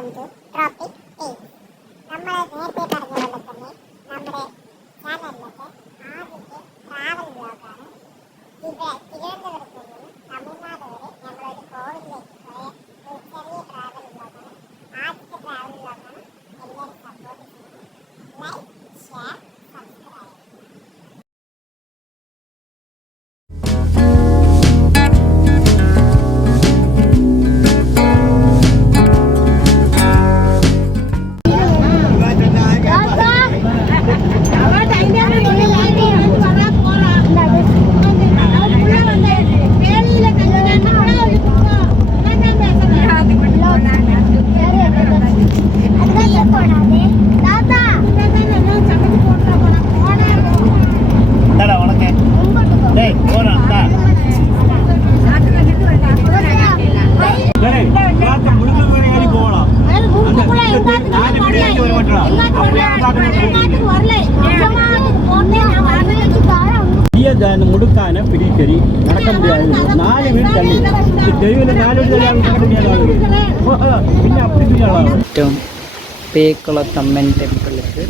Welcome to topic 8. நம்ம நேரத்தை പറഞ്ഞ പോലെ തന്നെ നമ്മുടെ ചാനലിലൊക്കെ ആദ്യത്തെ ട്രാവൽ വ്ലോഗാണ് ഇത്. തിരുവനന്തപുരത്ത് നിന്ന് തമിഴ്നാട് വരെ ഞങ്ങളൊരു കോവിലേക്ക് പോയ ഒരു ചെറിയ ട്രാവൽ വ്ലോഗാണ്. ആദ്യത്തെ ട്രാവൽ വ്ലോഗാണ്. എല്ലാവരും സപ്പോർട്ട് ചെയ്യണം. Like, share, subscribe. முடுக்கான பிடிக்கறி நடக்க முடியாது. 4 வீடு தள்ளி தெருவில் 4 வீடு தள்ளி நடக்க முடியாது. அப்படி பேக்குளத்தம்மன் டெம்பிளுக்கு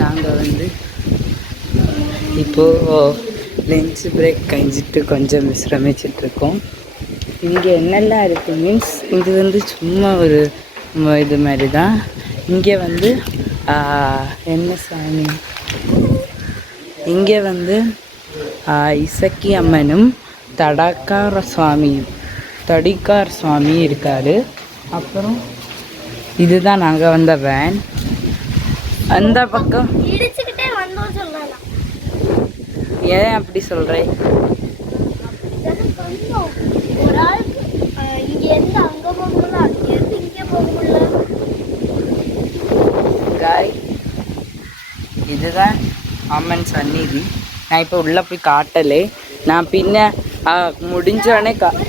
நாங்கள் வந்து இப்போது லஞ்ச் பிரேக் கழிஞ்சிட்டு கொஞ்சம் விசிரமிச்சிட்ருக்கோம். இங்கே என்னெல்லாம் இருக்குது மீன்ஸ் இது வந்து சும்மா ஒரு இது மாதிரி தான். இங்கே வந்து என்ன சாமி, இங்கே வந்து இசக்கி அம்மனும் தடிக்கார் சுவாமி இருக்கார். அப்புறம் இதுதான் நாங்கள் வந்த வேன். அந்த பக்கம் ஏன் அப்படி சொல்கிறேன்? இதுதான் அம்மன் சந்நிதி. நான் இப்போ உள்ளே போய் காட்டலை. நான் பின்ன முடிஞ்சோடனே கொஞ்ச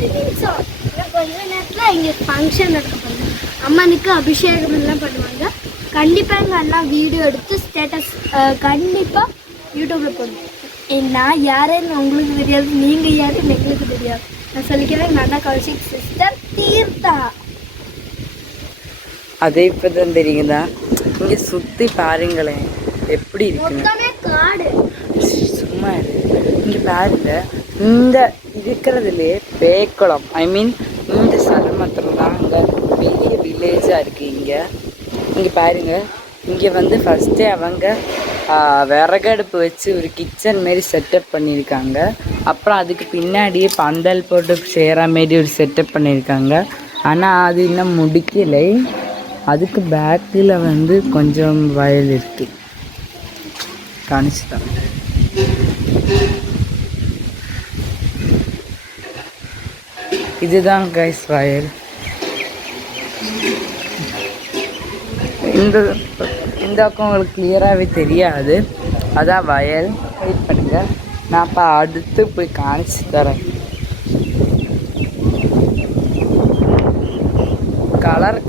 நேரத்தில் இங்கே ஃபங்க்ஷன் நடக்கப்படுது. அம்மனுக்கு அபிஷேகம் எல்லாம் பண்ணுவாங்க. கண்டிப்பாக எங்கள் அண்ணா வீடியோ எடுத்து ஸ்டேட்டஸ் கண்டிப்பாக யூடியூப்பில் போடுவோம். நான் யாருன்னு உங்களுக்கு தெரியாது, நீங்கள் யாருன்னு எங்களுக்கு தெரியாது. நான் சொல்லிக்கிறேன், எங்கள் அண்ணா கௌஷிக் சிஸ்டர் தீர்த்தா. அதே இப்போ தான் தெரியுதா? இங்கே சுற்றி பாருங்களேன் எப்படி இருக்கு. காடு சும்மா இங்கே பாருங்க. இந்த இருக்கிறதுலே பேக்குளம், ஐ மீன் இந்த சருமத்தில் தான் அங்கே பெரிய வில்லேஜாக இருக்குது. இங்கே பாருங்கள். இங்கே வந்து ஃபஸ்ட்டே அவங்க விறகடுப்பு வச்சு ஒரு கிச்சன் மாரி செட்டப் பண்ணியிருக்காங்க. அப்புறம் அதுக்கு பின்னாடியே பந்தல் போட்டு சேரா மாரி ஒரு செட்டப் பண்ணியிருக்காங்க. ஆனால் அது இன்னும் முடிக்கலை. அதுக்கு பேக்கில் வந்து கொஞ்சம் வயல் இருக்குது. காணிச்சுதான். இதுதான் கைஸ் வயல். இந்த பக்கம் உங்களுக்கு கிளியராகவே தெரியாது. அதான் வயல். வெயிட் பண்ணுங்க, நான் இப்போ அடுத்து போய் காணிச்சு தரேன்.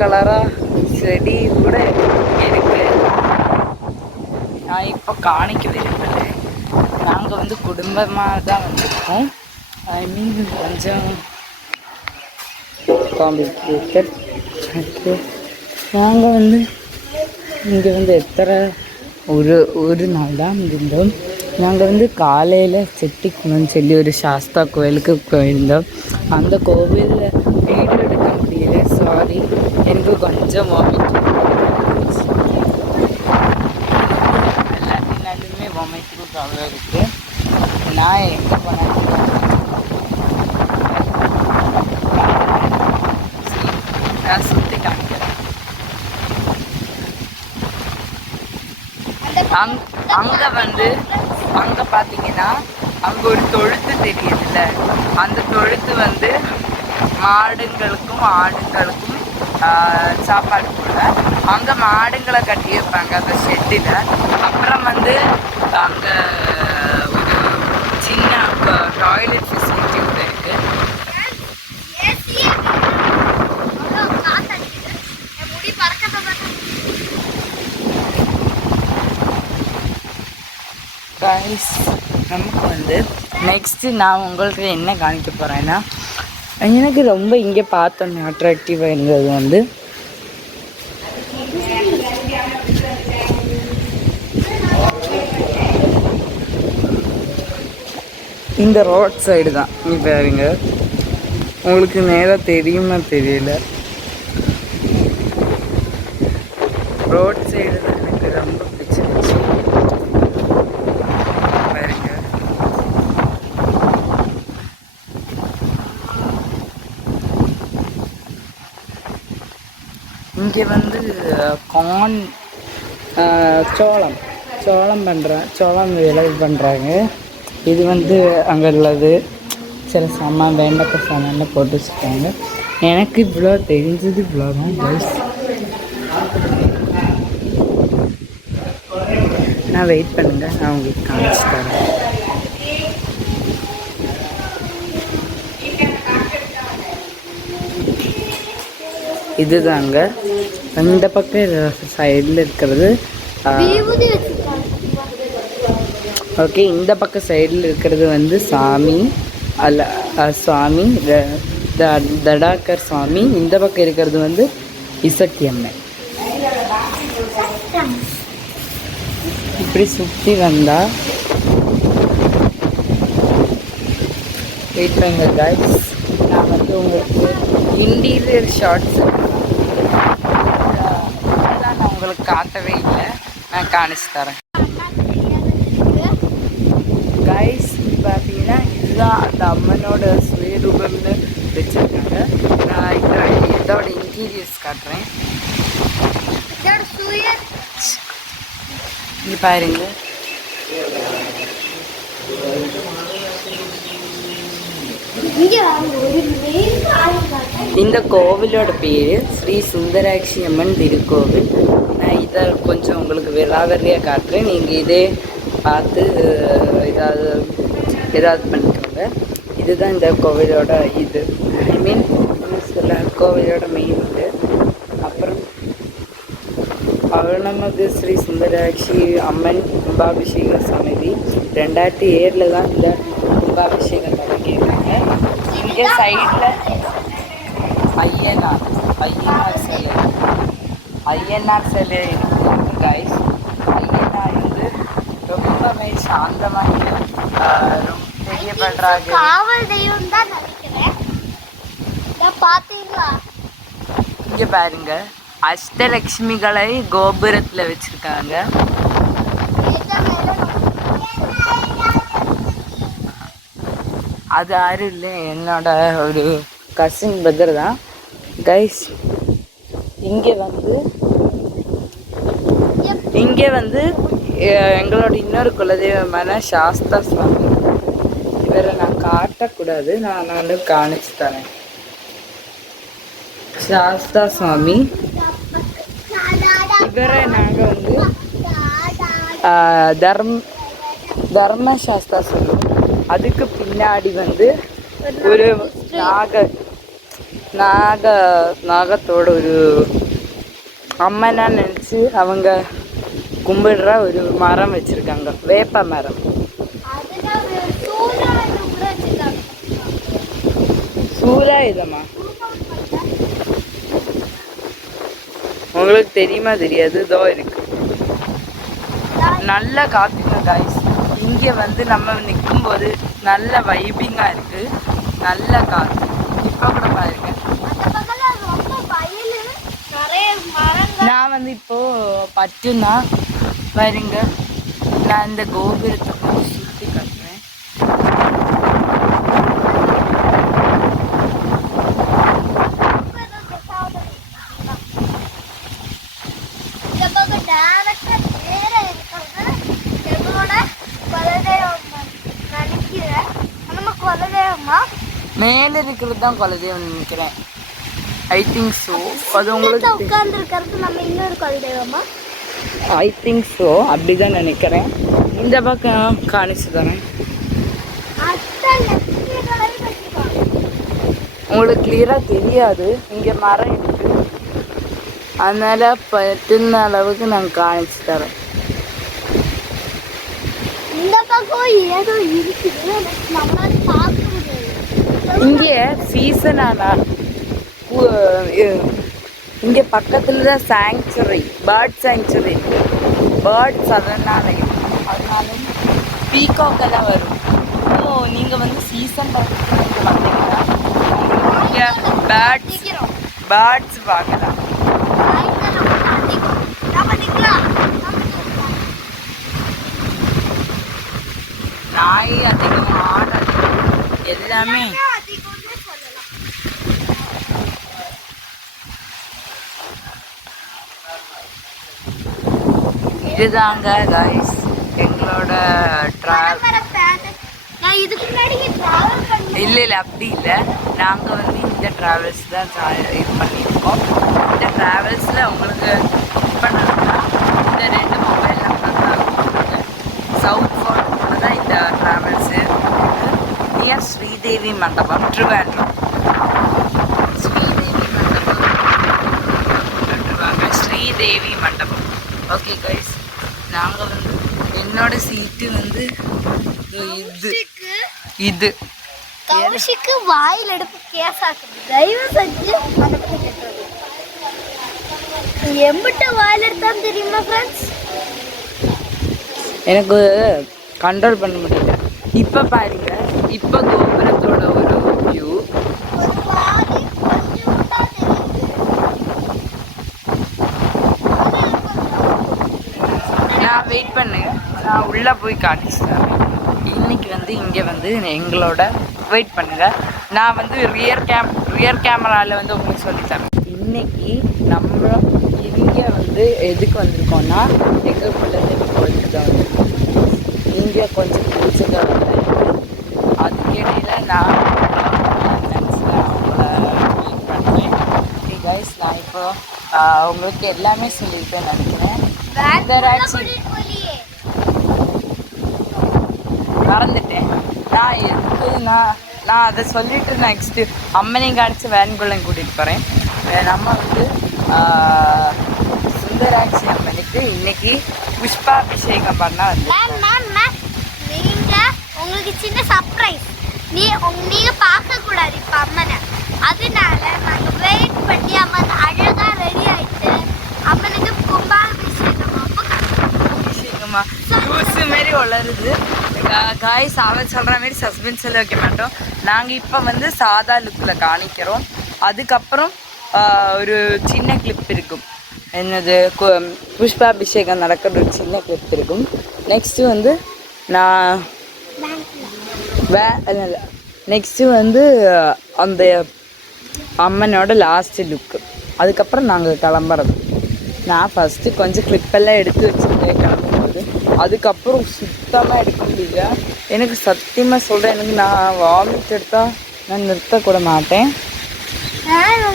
கலராக செடி கூட இருக்கு. நான் இப்போ காணிக்க விரும்பலை. நாங்கள் வந்து குடும்பமாக தான் வந்திருக்கோம். ஐ மீன் கொஞ்சம் காம்ப்ளிகேட்டட். நாங்கள் வந்து இங்கே வந்து ஒரு நாள் தான் இருந்தோம். நாங்கள் வந்து காலையில் செட்டிக்குளம்னு சொல்லி ஒரு சாஸ்தா கோயிலுக்கு போயிருந்தோம். அந்த கோவிலில் வீடியோ எடுக்க முடியல, சாரி. எனக்கு கொஞ்சம் வாமிட்டிங், எல்லாத்தினாலுமே வாமிட்டிங் ப்ராப்ளம் இருக்குது. நான் எங்கே போனேன் சுற்றி காமிக்கிறேன். அங்கே பார்த்தீங்கன்னா அங்கே ஒரு தொழுத்து தெரியுதுல்ல, அந்த தொழுத்து வந்து மாடுங்களுக்கும் ஆடுங்களுக்கும் சாப்பாடு போட அங்கே மாடுங்களை கட்டியிருப்பாங்க அந்த ஷெட்டில். அப்புறம் வந்து அங்கே ஒரு சின்ன டாய்லெட் ஃபெசிலிட்டி கூட இருக்குது. கைஸ், நமக்கு வந்து நெக்ஸ்ட்டு நான் உங்களுக்கு என்ன காணிக்க போகிறேன்னா, எனக்கு ரொம்ப இங்கே பார்த்தோன்னே அட்ராக்டிவாக இருந்தது வந்து இந்த ரோட் சைடு தான் நீ பாருங்க. உங்களுக்கு நேராக தெரியுமா தெரியல. ரோட் சைடு தான் எனக்கு ரொம்ப பிடிச்சிருந்துச்சு. பாருங்க. இங்கே வந்து கார்ன் சோளம் விளைவு பண்ணுறாங்க. இது வந்து அங்கே உள்ளது சில சாமான் வேண்டப்பட்ட சாமான் போட்டு வச்சுருக்காங்க. எனக்கு இவ்வளோ தெரிஞ்சது இவ்வளோ தான் கைஸ். நான் வெயிட் பண்ணுங்க, நான் உங்களுக்கு காமிச்சு தரேன். இதுதாங்க இந்த பக்கம் சைடில் இருக்கிறது. ஓகே, இந்த பக்கம் சைடில் இருக்கிறது வந்து சாமி சுவாமி தடாக்கர் சுவாமி. இந்த பக்கம் இருக்கிறது வந்து இசக்கியம்மன். இப்படி சுற்றி வந்தா வெயிட் பண்ணுங்க கைஸ். நான் வந்து உங்களுக்கு இன்டீரியர் ஷார்ட்ஸ் நான் உங்களுக்கு காட்டவே இல்லை, நான் காணிச்சு தரேன் கைஸ். பார்த்தீங்கன்னா இதுதான் அந்த அம்மனோட சுயரூபம்னு வச்சுருக்காங்க. நான் இதோட இன்டீரியர்ஸ் காட்டுறேன். இங்கே பாருங்க. இந்த கோவிலோட பேர் ஸ்ரீ சுந்தராட்சி அம்மன் திருக்கோவில். நான் இதை கொஞ்சம் உங்களுக்கு விலாவரியாக காட்டுறேன். நீங்கள் இதே பார்த்து ஏதாவது பண்ணிக்கோங்க. இதுதான் இந்த கோவிலோட இது ஐ மீன் கோவிலோட மெயின் இது. அப்புறம் பௌர்ணமிகு ஸ்ரீ சுந்தராட்சி அம்மன் கும்பாபிஷேக சமிதி 2007 தான் இந்த கும்பாபிஷேகம் தொடங்கியிருக்காங்க. இங்கே சைடில் ஐயனார் சிலை இருக்குது கைஸ். ஐயனார் வந்து ரொம்பவே சாந்தமாக தெரியப்படுறாங்க. காவல் தெய்வம் தான் நினைக்கிறேன். பார்த்தீங்களா? இங்கே பாருங்க, அஷ்டலட்சுமிகளை கோபுரத்தில் வச்சிருக்காங்க. அது யாரும் இல்லை, என்னோட ஒரு கசின் பிரதர் தான் கைஸ். இங்கே வந்து எங்களோட இன்னொரு குலதெய்வமான சாஸ்தா சுவாமி. இவரை நான் காட்டக்கூடாது, நான் வந்து காணிச்சு தரேன். சாஸ்தா சுவாமி இவரை நாங்கள் வந்து தர்மசாஸ்தா சொல்லுவோம். அதுக்கு பின்னாடி வந்து ஒரு நாகத்தோட ஒரு அம்மனா நினச்சி அவங்க கும்பிடுற ஒரு மரம் வச்சுருக்காங்க, வேப்ப மரம். சூலாயுதமா? உங்களுக்கு தெரியுமா தெரியாது, இதோ இருக்கு. நல்ல காத்துங்க கைஸ். இங்கே வந்து நம்ம நிற்கும்போது நல்ல வைபிங்காக இருக்கு, நல்ல காற்று. இப்போ கூட பாருங்க, நான் வந்து இப்போ பட்டுன்னா பாருங்க, நான் இந்த கோபுரத்தை கொஞ்சம் சுற்றி காட்டுறேன். மேலே இருக்கிறது தான் குலதெய்வம் நினைக்கிறேன். I think so. அது உங்களுக்கு உட்கார்ந்துருக்கிறது நம்ம இன்னொரு குலதெய்வமா? ஐ திங்க் ஸோ, அப்படிதான் நினைக்கிறேன். இந்த பக்கம் காணிச்சு தரேன். உங்களுக்கு கிளியராக தெரியாது, இங்கே மரம் இருக்கு, அதனால பட்டுன அளவுக்கு நான் காணிச்சு தரேன். இந்த பக்கம் ஏதோ இருக்குது, நம்மளால பார்க்க முடியாது. இங்கே சீசனான இங்கே பக்கத்தில் தான் சாங்சுரி, பேர்ட் சாங்சுரி, பேர்ட்ஸ் அதனால பீகாக்கெல்லாம் வரும். நீங்கள் வந்து சீசன் பார்த்தீங்கன்னா இங்கே பேர்ட்ஸ் பார்க்கலாம். நாய் அதிகம், ஆடு அதிகம், எல்லாமே. இதுதாங்க கைஸ் எங்களோட இல்லை அப்படி இல்லை. நாங்கள் வந்து இந்த ட்ராவல்ஸ் தான் இது பண்ணியிருக்கோம். இந்த ட்ராவல்ஸில் உங்களுக்கு புக் பண்ணணும்னா இந்த 2 மொபைல் நம்பர் தான் கொடுங்க. சவுத் ஃபோர்ட் தான் இந்த ட்ராவல்ஸு. நியர் ஸ்ரீதேவி மண்டபம், ட்ரிவாண்ட்ரம். ஸ்ரீதேவி மண்டபம். ஓகே கைஸ், நாங்கள் வந்து என்னோட சீட்டு வந்து இது கௌஷிக்கு வாயில் எடுத்து கேசாக்குது. தயவு செஞ்சு அதை பற்றி கேட்டது எம்பிட்ட வாயில் எடுத்தான்னு தெரியுமா ஃப்ரெண்ட்ஸ்? எனக்கு கண்ட்ரோல் பண்ண முடியல. இப்போ பாருங்க, இப்போ கோபுரத்தோட ஒரு வியூ. நான் வெயிட் பண்ணு, நான் உள்ளே போய் காட்டிச்சிட்டேன். இன்னைக்கு வந்து இங்கே வந்து எங்களோட வெயிட் பண்ணுங்க. நான் வந்து ரியர் கேமராவில் வந்து உங்களுக்கு சொல்லித்தரேன். இன்னைக்கு நம்ம இங்கே வந்து எதுக்கு வந்திருக்கோம்னா எங்கள் குழந்தைங்க கோயிலுக்கு தான் வந்திருக்கோம். இங்கே கொஞ்சம் பிடிச்சதை வந்து அதுக்கிடையில் நான் ஃப்ரெண்ட்ஸில் அவங்கள மீட் பண்ணுறேன். ஓகே கைஸ், நான் இப்போ உங்களுக்கு எல்லாமே சொல்லியிருப்பேன் நினைக்கிறேன். மறந்துட்டேன். நான் அதை சொல்லிட்டு நெக்ஸ்ட்டு அம்மனையும் காணிச்சு வேன்குள்ளம் கூட்டிகிட்டு போகிறேன். நம்ம வந்து சுந்தராட்சி அம்மனுக்கு இன்னைக்கு புஷ்பாபிஷேகம் பண்ண வந்து உங்களுக்கு சின்ன சர்ப்ரைஸ். நீங்க பார்க்க கூடாது இப்போ அம்மனை. அதனால நாங்கள் வெயிட் பண்ணி அம்மன் அழகா ரெடி ஆயிட்டு அம்மனுக்கு அபிஷேகமா ஜூஸ் மாரி வளருது. காய்ஸ் அவன் சொல்கிற மாதிரி சஸ்பென்ஸ் எல்லாம் வைக்க மாட்டோம். நாங்கள் இப்போ வந்து சாதா லுக்கில் காணிக்கிறோம். அதுக்கப்புறம் ஒரு சின்ன கிளிப் இருக்கும். என்னது புஷ்பாபிஷேகம் நடக்கிற ஒரு சின்ன கிளிப் இருக்கும். நெக்ஸ்ட்டு வந்து நான் நெக்ஸ்ட்டு வந்து அந்த அம்மனோட லாஸ்ட்டு லுக்கு. அதுக்கப்புறம் நாங்கள் கிளம்புறது. நான் ஃபஸ்ட்டு கொஞ்சம் கிளிப்பெல்லாம் எடுத்து வச்சுருந்தேன் கிளம்பும்போது. அதுக்கப்புறம் சுத்தமாக எடுக்க முடியல. எனக்கு சத்தியமாக சொல்கிறேன், எனக்கு நான் வாமிட் எடுத்தால் நான் நிறுத்தக்கூட மாட்டேன்.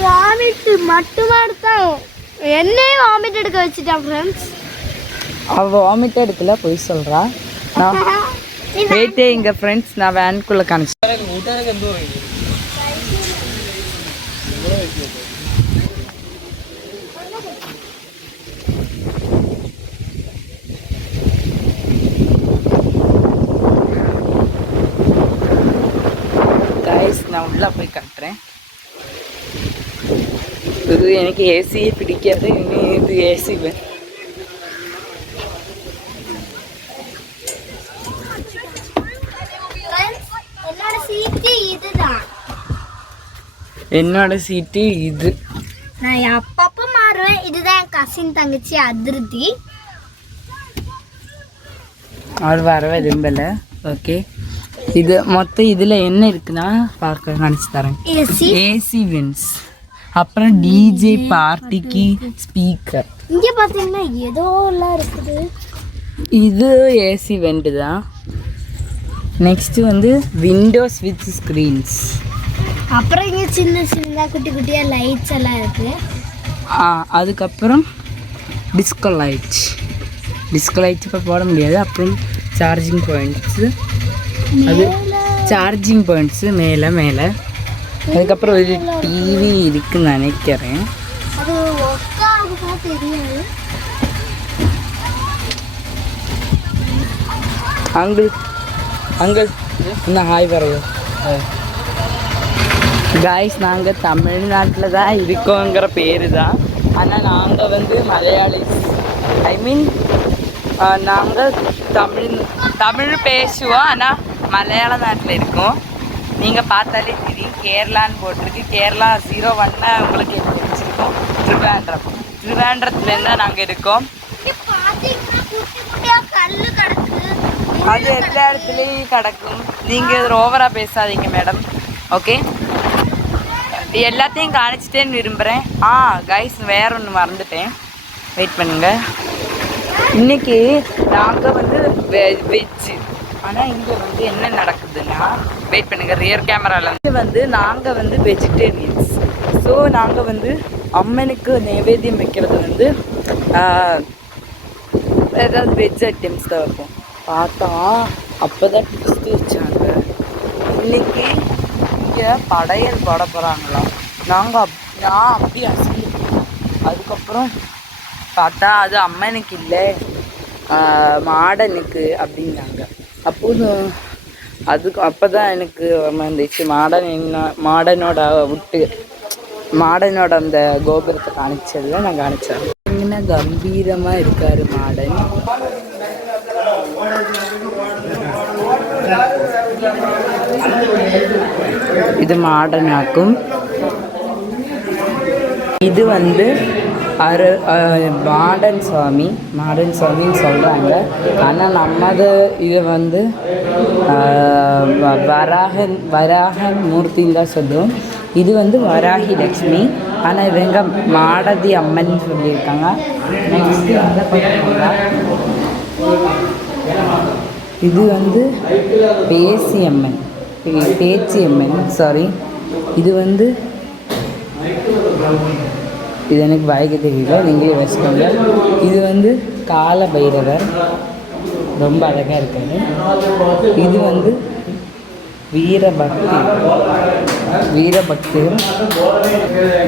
வாமிட் மட்டுமா எடுத்தேன், என்னையே வாமிட் எடுக்க வச்சுட்டான் ஃப்ரெண்ட்ஸ். அவள் வாமிட் எடுக்கல, போய் சொல்கிறா. நான் வெயிட்டே இங்கே ஃப்ரெண்ட்ஸ், நான் வேனுக்குள்ளே காணிச்சேன். நான் உள்ளே போய் காட்டுறேன். இது எனக்கு ஏசியே பிடிக்காது, இன்னும் இது ஏசி என்னோட சீட்டு இது. நான் அப்பப்போ மாறுவேன். இதுதான் என் கசின் தங்கச்சி அதிருதி. அவர் வர விரும்பல. ஓகே, இது மொத்தம் இதில் என்ன இருக்குன்னா பார்க்க நினச்சி தரேன். ஏசி வின்ஸ், அப்புறம் டிஜே பார்ட்டிக்கு ஸ்பீக்கர். இங்கே பார்த்தீங்கன்னா ஏதோ எல்லாம் இருக்குது. இது ஏசி வெண்டு தான். நெக்ஸ்ட்டு வந்து விண்டோஸ் வித் ஸ்க்ரீன்ஸ். அப்புறம் இங்கே சின்ன சின்னதாக குட்டி குட்டியாக லைட்ஸ் எல்லாம் இருக்குது. அதுக்கப்புறம் டிஸ்கோ லைட்ஸ் இப்போ போட முடியாது. அப்புறம் சார்ஜிங் பாயிண்ட்ஸு, அது சார்ஜிங் பாயிண்ட்ஸு மேலே. அதுக்கப்புறம் ஒரு டிவி இருக்குன்னு நினைக்கிறேன். அது தெரியாது. அங்கிள் என்ன ஹாய் வரையோ காய்ஸ். நாங்கள் தமிழ்நாட்டில் தான் இருக்கோங்கிற பேர் தான். ஆனால் நாங்கள் வந்து மலையாளிஸ். ஐ மீன் நாங்கள் தமிழ் பேசுவோம். ஆனால் மலையாள நாட்டில் இருக்கோம். நீங்கள் பார்த்தாலே தெரியும், கேரளான்னு போட்டிருக்கு. கேரளா 01 உங்களுக்கு எப்படி வச்சுருக்கோம், திருவேண்டரத்துலேருந்து தான் நாங்கள் இருக்கோம். அது எல்லா இடத்துலையும் கிடக்கும். நீங்கள் ஓவராக பேசாதீங்க மேடம். ஓகே, எல்லாத்தையும் காணிச்சிட்டேன்னு விரும்புகிறேன். கைஸ் வேற ஒன்று மறந்துட்டேன், வெயிட் பண்ணுங்க. இன்னைக்கு நாங்கள் வந்து வெஜ்ஜு. ஆனால் இங்கே வந்து என்ன நடக்குதுன்னா, வெயிட் பண்ணுங்க, ரியர் கேமராவில் வந்து நாங்கள் வந்து வெஜிடேரியன்ஸ். ஸோ நாங்கள் வந்து அம்மனுக்கு நைவேத்தியம் வைக்கிறது வந்து ஏதாவது வெஜ் ஐட்டம்ஸ் தான் வைப்போம். பார்த்தா அப்போ தான் ட்விஸ்ட் வச்சாங்க. இன்னைக்கு இங்கே படையல் போட போகிறாங்களாம். நான் அப்படி அசைஞ்சிட்டேன். அதுக்கப்புறம் பார்த்தா அது அம்மனுக்கு இல்லை, மாடனுக்கு அப்படின்னாங்க. அப்போது அப்போ தான் எனக்கு வந்துச்சு, மாடனோட அந்த கோபுரத்தை காணிச்சதில் நான் காணிச்சேன். என்ன கம்பீரமாக இருக்கார் மாடன். இது மாடனாக்கும். இது வந்து மாடன் சுவாமின்னு சொல்கிறாங்க. ஆனால் நம்மது இது வந்து வராக மூர்த்தின்னு தான் சொல்லுவோம். இது வந்து வராகி லக்ஷ்மி. ஆனால் இவங்க மாடதி அம்மன் சொல்லியிருக்காங்க. நெக்ஸ்ட்டு வந்து பார்த்தீங்கன்னா இது வந்து பேச்சியம்மன் சாரி. இது வந்து இது எனக்கு வாய்க்கு தெரியல, நீங்களே வச்சுக்கோங்க. இது வந்து கால பைரவர், ரொம்ப அழகாக இருக்காரு. இது வந்து வீரபக்தி.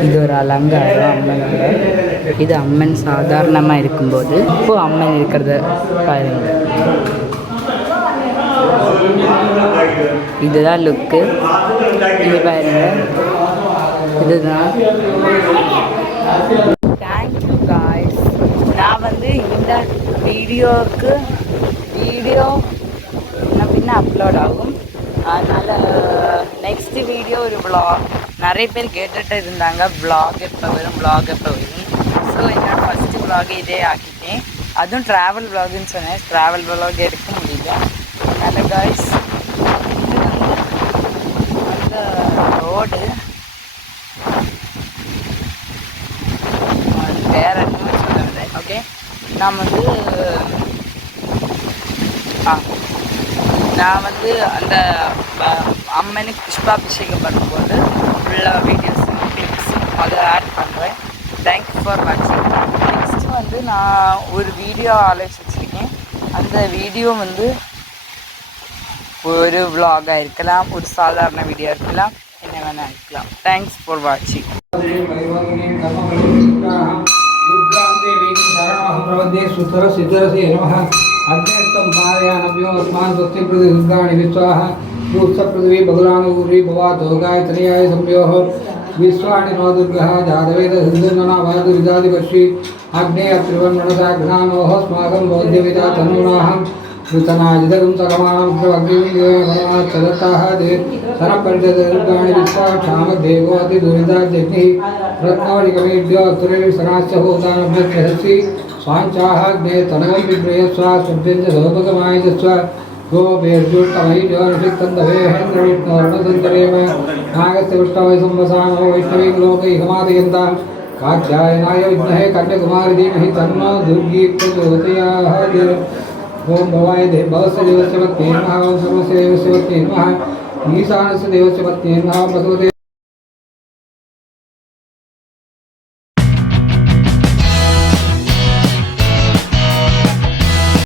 இது ஒரு அலங்காரம் அம்மனோட. இது அம்மன் சாதாரணமாக இருக்கும்போது, இப்போது அம்மன் இருக்கிறத பாருங்க. இதுதான் லுக்கு. இது பாருங்க, இதுதான். Thank you guys. நான் வந்து இந்த வீடியோ பின்ன அப்லோட் ஆகும். அதனால் நெக்ஸ்ட் வீடியோ ஒரு விளாக். நிறைய பேர் கேட்டுகிட்டு இருந்தாங்க, விளாக் எப்போ வரும். ஸோ என்னோட ஃபஸ்ட்டு விளாக் இதே ஆக்கிட்டேன். அதுவும் ட்ராவல் விளாகுன்னு சொன்னேன். ட்ராவல் விளாக் எடுக்க முடியல. அதனால் காய்ஸ், இது வந்து அந்த ரோடு வேற என்ன சொல்லுவேன். ஓகே, நான் வந்து அந்த அம்மனுக்கு புஷ்பாபிஷேகம் பண்ணும்போது உள்ள வீடியோஸ் கிளிப்ஸ் அதை ஆட் பண்ணுறேன். தேங்க்யூ ஃபார் வாட்சிங். நெக்ஸ்ட்டு வந்து நான் ஒரு வீடியோ ஆலோசிச்சிருக்கேன். அந்த வீடியோ வந்து ஒரு விலாகாக இருக்கலாம், ஒரு சாதாரண வீடியோ இருக்கலாம், என்ன வேணால் இருக்கலாம். தேங்க்ஸ் ஃபார் வாட்சிங். अग्नेस्तं पारयानभ्यो अस्मान् स्वस्ति प्रतिदुर्गाणि विश्वाः भूत्सपृथिवी बगुलानुपूर्वी भवातो गायत्र्याय संयोः विश्वाणि नो दुर्गः जातवेद सिन्धुनावादुरिदादिपक्षी अग्ने त्रिवर्णनसाघ्नानोः स्माकं बौद्ध्यविदा तनूनाहं नूतनाजिदगं सकमानं प्रवग्निविदत्ताः दे सरपरिचदुर्गाणि विश्वाक्षामदेवो अतिदुरिदाद्यग्निः रत्नावलिकमेभ्यो अत्रेविसनाश्च होतानभ्यस्ति स्वाञ्चाग्ने तनवं विप्रयस्व सुभ्यञ्च सौभगमायजस्व गोपेर्जुष्टमहिजोनिषिक्तन्दवेहेन्द्रविष्णोर्णसन्तरेम नागस्य विष्णवे संवसानो वैष्णवीं लोकैकमादयन्तां कात्यायनाय विद्महे कन्याकुमारी धीमहि तन्नो दुर्गी प्रचोदयात्। ओं भवाय भवस्य देवस्य पत्न्यै नमः। ओं सर्वस्य देवस्य पत्न्यै नमः। ईशानस्य देवस्य पत्न्यै नमः।